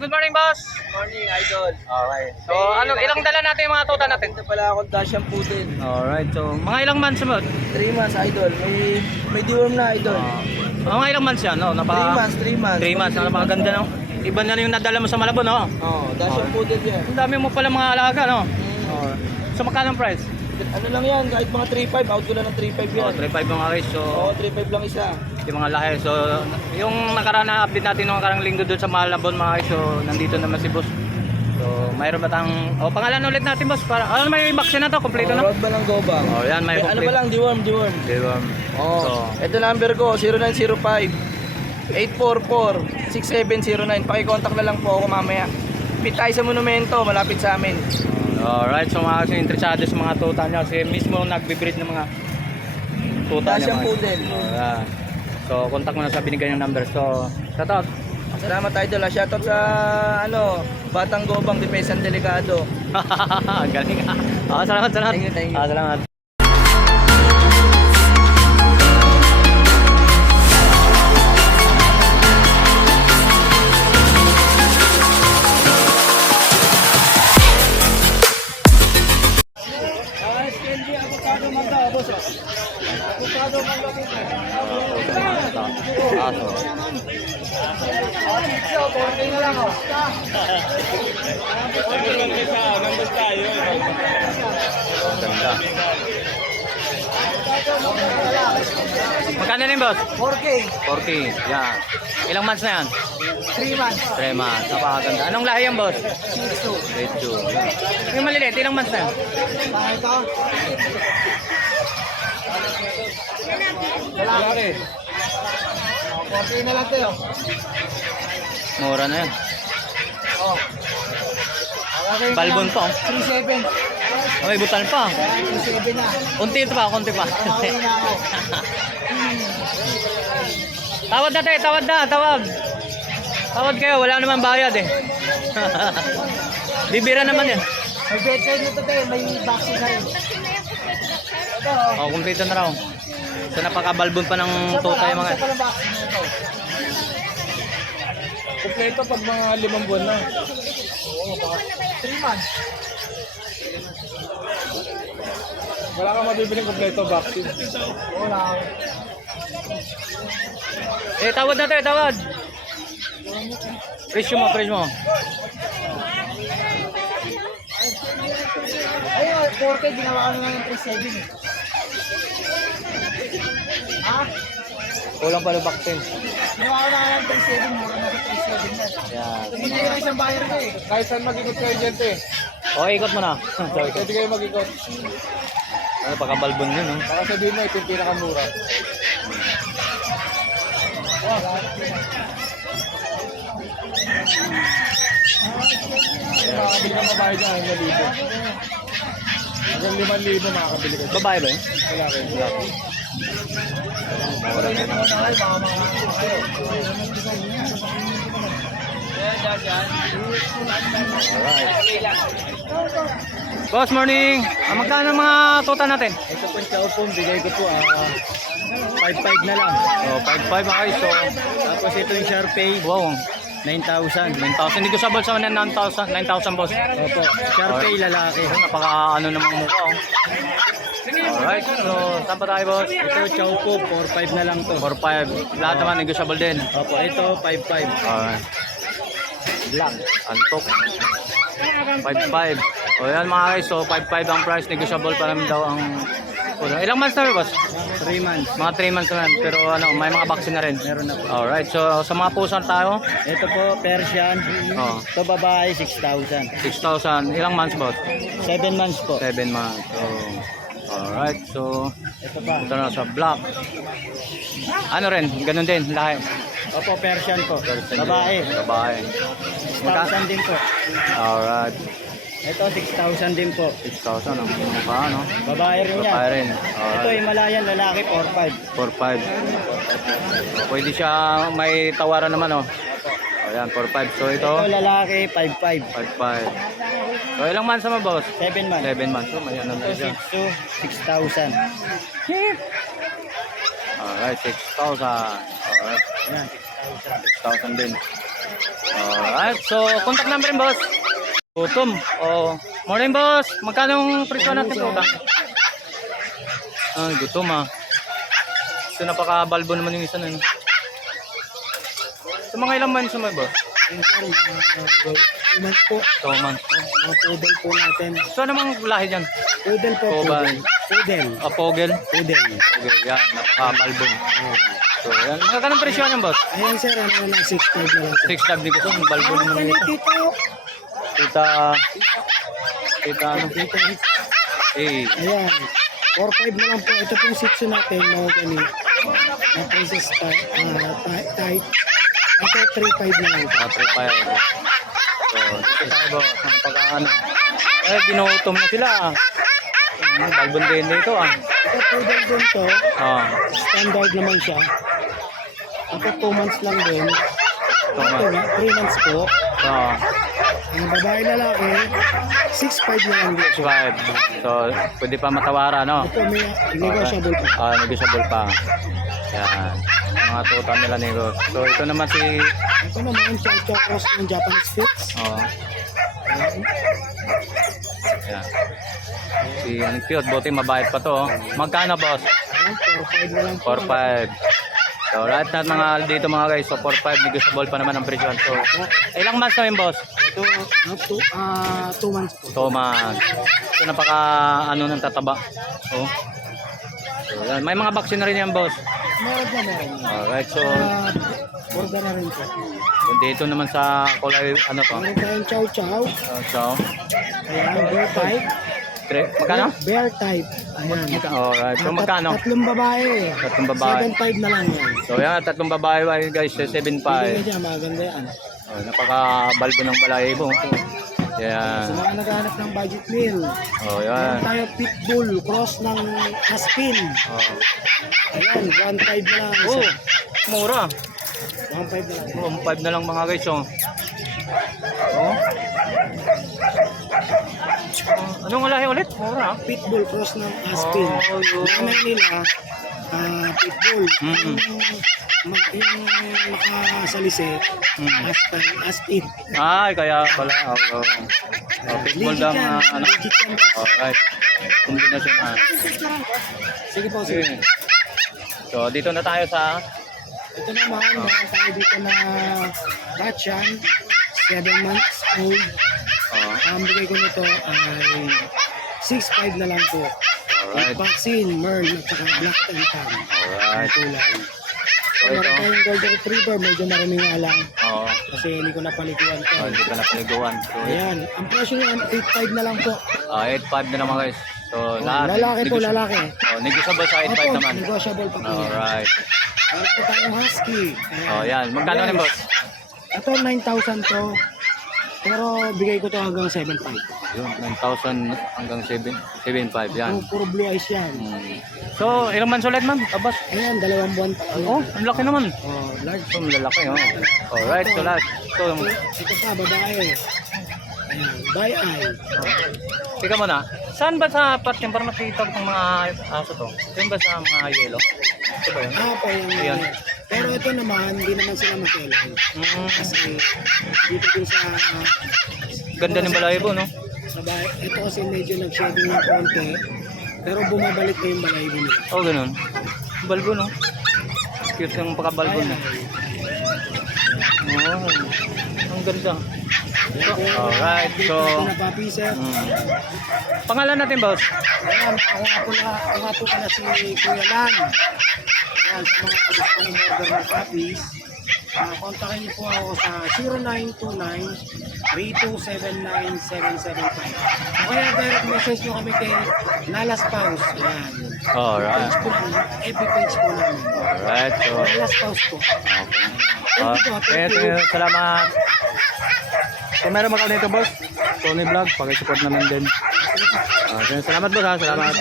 Good morning, boss. Morning, idol. Alright. So, ilang dala natin yung mga tuta natin? Ito pala akong Dacian Poodle. Alright. So, mga ilang months mo? 3 months, idol. May deworm na, idol. Mga ilang months yan, no? 3 months, 3 months. 3 months, napakaganda, no? Iba na yung nadala mo sa Malabon, no? Dacian Poodle yan. Ang dami mo pala mga alaga, no? So, magkano ang price? Ano lang yan, kahit mga 3.5, out ko na ng 3.5 yan. 3.5 mga guys. So, 3.5 lang isa. yung mga lahi. So, yung nakaraan na update natin nung nakarang linggo doon sa Malabon, mga guys. So, nandito naman si boss. So, mayroon ba tang... pangalan ulit natin, boss. Para, ano naman yung vaccine na to? Kompleto na? Road ba lang gobang? Yan, may Ano complete. ba lang, deworm. Deworm. So, Ito number ko, 0905-844-6709. Pakicontact na lang po ako mamaya. Meet tayo sa monumento, malapit sa amin. alright, so mga kasi interesado sa mga tuta niya kasi mismo nagbe-breed ng mga tuta niya. Dacian Poodle. Alright. So, contact mo na sa binigay ng number. So, shout out. Salamat, idol. Shoutout sa Batang Gobang, Defensang Delikado. Ang galing. Salamat. Thank you. Salamat. Ganda. Magkano rin, boss? 4K, 4K. Yan. Ilang months na yan? 3 months, 3 months. Napakaganda. Anong lahi yan, boss? Shih Tzu. Medyo. Yung maliliit, ilang months na yan? Ito? Lalaki. 4K na lang tayo. Mura na yan. Okay, Balbon pa. 3.7. May butal pa. 3.7 na. Kunti pa. Okay na ako. Tawad na tayo, tawad. Tawad kayo, wala naman bayad eh. Bibira naman yan. May bed card na to tayo, may vaccine na rin. Ito, Kumpleto na raw. So napakabalbon pa ng tuta yung mga... isa pa lang vaccine na ito. Kumpleto pag mga 5 buwan na. 3 months. Wala kang mabibiling kumpleto vaccine. Wala. Tawad na tayo, tawad. Presyo mo. Ayun, 4K, ginawa ko na ng 3.7 eh. Ha? Kulang pa ng vaccine. Ginawa ko na ng 3.7, mura na ng 3.7 na. Yan. Hindi na yung isang buyer ko eh. Kahit saan mag-ikot kayo dyan, te. Ikot mo na. Sorry. Pwede kayo mag-ikot. Pagkabalbon yun, no? Baka sabihin mo, ito yung pinakamura. Makakabili ka mabayad niya, 5,000. Hanggang 5,000 makakabili ka. Babae ba yun? Wala kayo. Boss, morning. Magkano mga tuta natin? Ito po yung chow bigay ko po 5,500 na lang. 5.5 mga guys. So, Tapos ito yung Sharpay, wow. 9,000. 9,000. Hindi ko sabal sa 9,000 boss. Opo, Sharpay lalaki. Napaka ano namang mukha, oh. Alright. So, saan pa tayo, boss? Ito chow po, 4,500 na lang to. 4.5. Lahat naman negotiable din. Opo, ito 5,500. Alright. Black. Antok. 5.5. O yan mga guys. So, 5.5 ang price. Negotiable pa naman daw ang... Ilang months na rin, boss? 3 months. Mga 3 months na rin. Pero ano, may mga vaccine na rin. Meron na po. Alright. So, sa mga pusan tayo. Ito po, Persian. Oh, Ito babae, 6,000. 6,000. Ilang months, boss? 7 months po. 7 months. So, alright. So, Ito pa. ito na sa black. Ano rin? Ganun din. Lahi. Opo, Persian po. Babae. Babae. 6,000 din po. Alright. Ito, 6,000 din po. 6,000 ang mukha, no? Babae rin yan. Babae rin. Ito, Alright. Himalayan, lalaki, 4.5. Pwede siya may tawaran naman, oh. Ayan, 4.5. So, ito, Ito, lalaki, 5,500. 5.5. So, ilang months naman, boss? 7 months. 7 months. So, may ano na Ito, siya. Shih Tzu, 6,000. Alright, 6,000. Alright, Yan, 6,000. 6,000 din. Alright, so contact number boss. Gutom. Oh, morning boss. Magkano yung presyo natin tuta? Ay, gutom ah. So napaka-balbo naman yung isa na yun. So mga ilang months naman boss? Iman po. 2 months. Mga poodle po natin. So anong lahi dyan? Poodle po. Poodle. Poodle. Pogel. Poodle. Pogel, yan. Napaka-balbo. So yan. Magkano presyo niyan boss? Ayan sir, ano na 6.5 na lang sir. 6 tab dito. Ang balbo naman nito. Dito. Kita ano? Eh. Ayan. 4.5 na lang po. Ito pong 6 natin. Mga ganit. Na princess type. Ito 3.5 na lang po. 3.5. So, dito tayo boss. Ang pagkaano. Eh, ginutom na sila. Balbon din dito ah. Ito poodle din to. Ah. Standard naman siya. Ito 2 months lang din. Ito Ito nga. 3 months po. Ah. Ang babae lalaki, 6.5 na lang din. 6.5. So, pwede pa matawara, no? Ito may negotiable pa. Ah, negotiable pa. Yan. Mga tuta nila negos. So, ito naman si... Ito naman, chow cross ng Japanese Spitz. Oh. Yan. Si ang cute, buti mabait pa to. Oh. Magkano, boss? Ayan, 4.5 na lang po. 4.5. So, lahat na mga dito mga guys. So, 4.5. Negotiable pa naman ang presyo. So, ilang months na yun, boss? Ito, 2 months po. Thomas. So, napaka ano nang tataba. Oh. So, yan. May mga vaccine na rin yan, boss. Meron na, meron na. Alright, so Order na rin po. dito naman sa kulay ano to? Meron tayong chow chow. So, Ayan, bear type. magkano? Bear type. Ayan. Alright, so magkano? Tatlong babae. Tatlong babae. 7.5 na lang yan. So yan, tatlong babae guys, 7.5. Hindi siya, maganda yan. Oh, napaka-balbo ng balahibo. Sa Yan. mga naghahanap ng budget meal. Oh, Meron yan. tayo pitbull, cross ng aspin. Oh. Ayan, 1.5 na lang. Oh, mura. 1.5 na lang. Oh, 5 na lang mga guys, oh. Oh. Anong lahi ulit? Mura. Pitbull, cross ng aspin. Oh, yun. Nanay nila, pitbull. Mm-mm. Yung makasalisi, Mm. aspin. Ay, kaya pala. Oh, oh. Oh, baseball Legit lang. yan. Ano. Legit yan, boss. Alright. Kombinasyon na. Sige po, Sige. sige. So, dito na tayo sa... Ito naman, meron tayo dito na Dachshund, 7 months old. Oh, Ang bigay ko nito ay 6.5 na lang po. alright. Vaccine, Merl, at saka Black and Tan. Alright. Kulay. So, Meron ito. tayong Golden Retriever, medyo marami nga lang. Oo. Kasi hindi ko napaliguan to. Oh, hindi ka na paliguan. So, Ayan, ang presyo niyan, 8.5 na lang po. 8.5 na naman guys. So, lahat. Lalaki po, negosyo- lalaki. Oh, negotiable sa 8.5 Opo, naman. negotiable pa po yan. Alright. Meron po tayong Husky. Oh, yan. Magkano Yes. rin, boss? Ito, 9,000 to. Pero bigay ko to hanggang 7.5. Yun, 9,000 hanggang 7.5 yan. Puro blue eyes yan. Hmm. So, ilang months ulit, ma'am? Abas. Ayan, 2 buwan pa. Oh, ang laki naman. Oh, large. So, malalaki, oh. Alright, so lahat. So, Ito pa, babae. Ayan, by eye. tika mo na. Saan ba sa part yung parang nakita ko ng mga aso to? Saan ba sa mga yellow? Ito ba yun? Po yung Ayan. Pero ito naman, hindi naman sila makilan. Hmm. Kasi dito din sa Ganda ng balahibo, no? sa bahay, ito kasi medyo nag-shedding ng konti. Pero bumabalik na yung balahibo nila. Oh, ganun. Balbo, no? Cute yung pagkabalbo na. Oh, ang ganda. Alright, so... Ito na papi, sir. Pangalan natin, boss? Ayan, ako nga po pala si Kuya Lan. Ayan, sa mga gusto ng order ng puppies, kontakin niyo po ako sa 0929-3279775. O kaya direct message nyo kami kay Nalas Paus. Ayan. Alright. Page po namin. FB page po namin. Alright, so... Nalas Paus po. Okay, salamat. So, meron mga nito, boss? Tony Vlog, pakisupport naman din. Okay, salamat, boss, ha? Salamat.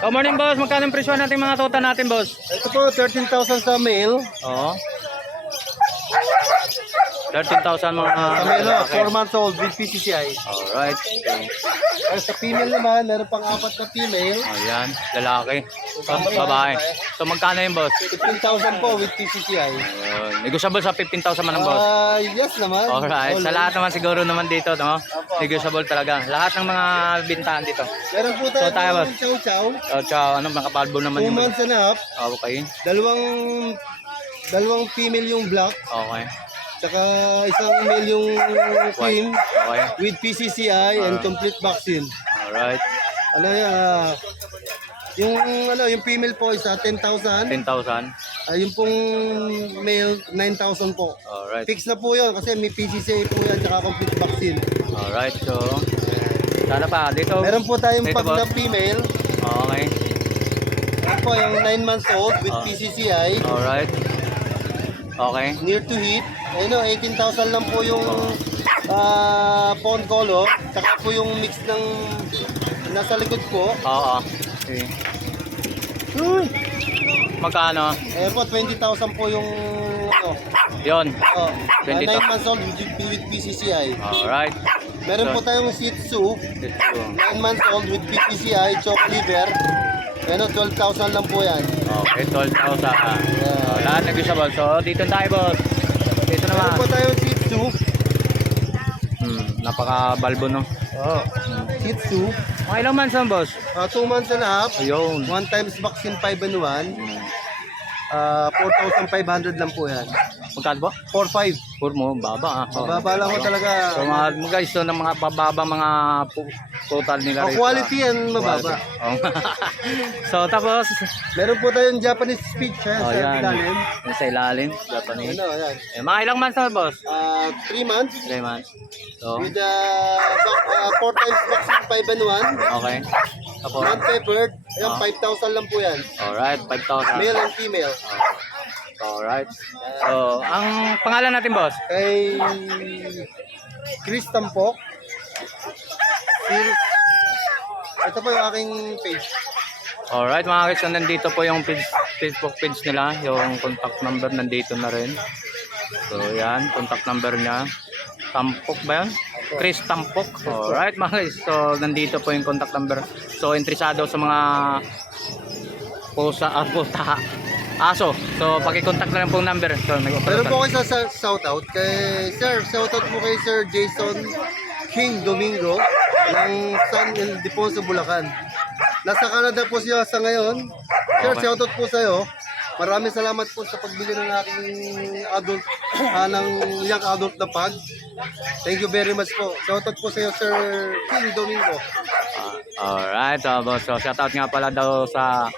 Good morning, boss. Magkano ang presyo natin mga tota natin, boss? Ito po, 13,000 sa male. Oo. 13,000 mga Camelo, lalaki. 4 months old with PCCI. Alright. Pero sa female naman, meron pang 4 na female. Ayan, lalaki. Babae. So magkano yung boss? 15,000 po with PCCI. Ayun. Negotiable sa 15,000 man ang boss. Yes naman. Alright. Sa All lahat naman siguro naman dito, no? Negotiable talaga. Lahat ng mga bintahan dito. Meron po So, tayo, tayo boss. ng chow-chow. So, tsaka, ano, nakapalbo 2 naman yung... months and a half. Okay. Dalawang female yung black. Okay. Tsaka isang male yung cream Okay. with PCCI and complete vaccine. Alright. Ano yan? Yung female po is 10,000. 10,000. Yung pong male 9,000 po. Alright. Fix na po yun kasi may PCCI po yan tsaka complete vaccine. Alright. So, sana pa. Dito. Meron po tayong Dito, pag na boss. female. Okay. Yan po yung 9 months old with PCCI. Alright. Okay. Near to heat. Ayun o, 18,000 lang po yung pawn color. Saka po yung mix ng nasa likod ko. Oo. Okay. Magkano? Ayun po, 20,000 po yung ano. Yon. 9 20,000. months old with PCCI. Alright. Meron po tayong Shih Tzu. 9 months old with PCCI, choke liver. Ayun o, 12,000 lang po yan. Okay, 12,000. Lahat nag-usable. So, dito tayo, boss. Dito Meron naman. po tayong Shih Tzu. Napaka-balbo, no? Shih Tzu. Mga ilang months ang boss? 2 months and a half. Ayun. 1 times vaccine 5 and 1. 4,500 lang po yan. Magkano ba? 4,500. Puro mo, baba ah. Mababa lang ko talaga. So mga guys, so ng mga pababa mga total nila rito. Quality yan mababa. Oh. So tapos, Meron po tayong Japanese speech ha, sa yan. ilalim. Yung sa ilalim, Japanese. Ano, yan. Mga ilang months na boss? 3 months 3 months. So, with 4 times vaccine 5 and 1. okay. Tapos, Non-peppered. Ayan, 5,000 lang po yan. alright, 5,000. Male and female. Alright. So, ang pangalan natin boss? Kay Chris Tampok. Ito po yung aking page. Alright mga guys, so nandito po yung Facebook page nila, yung contact number nandito na rin. So yan, contact number niya. Tampok ba yan? Chris Tampok. Alright mga guys, so nandito po yung contact number. So interesado sa mga pusa, aso. So paki-contact na lang po number. So Meron po kayo sa shoutout kay Sir. Shoutout po kay Sir Jason King Domingo ng San Ildefonso, Bulacan. Nasa Canada po siya sa ngayon. Sir, Okay. shoutout po sa iyo. Maraming salamat po sa pagbili ng aking adult, ng young adult na pag. Thank you very much po. Shoutout po sa iyo, Sir King Domingo. alright, so boss. So shoutout nga pala daw sa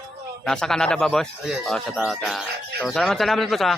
nasa Canada ba boss? Yes. Oh, shoutout. So salamat po sa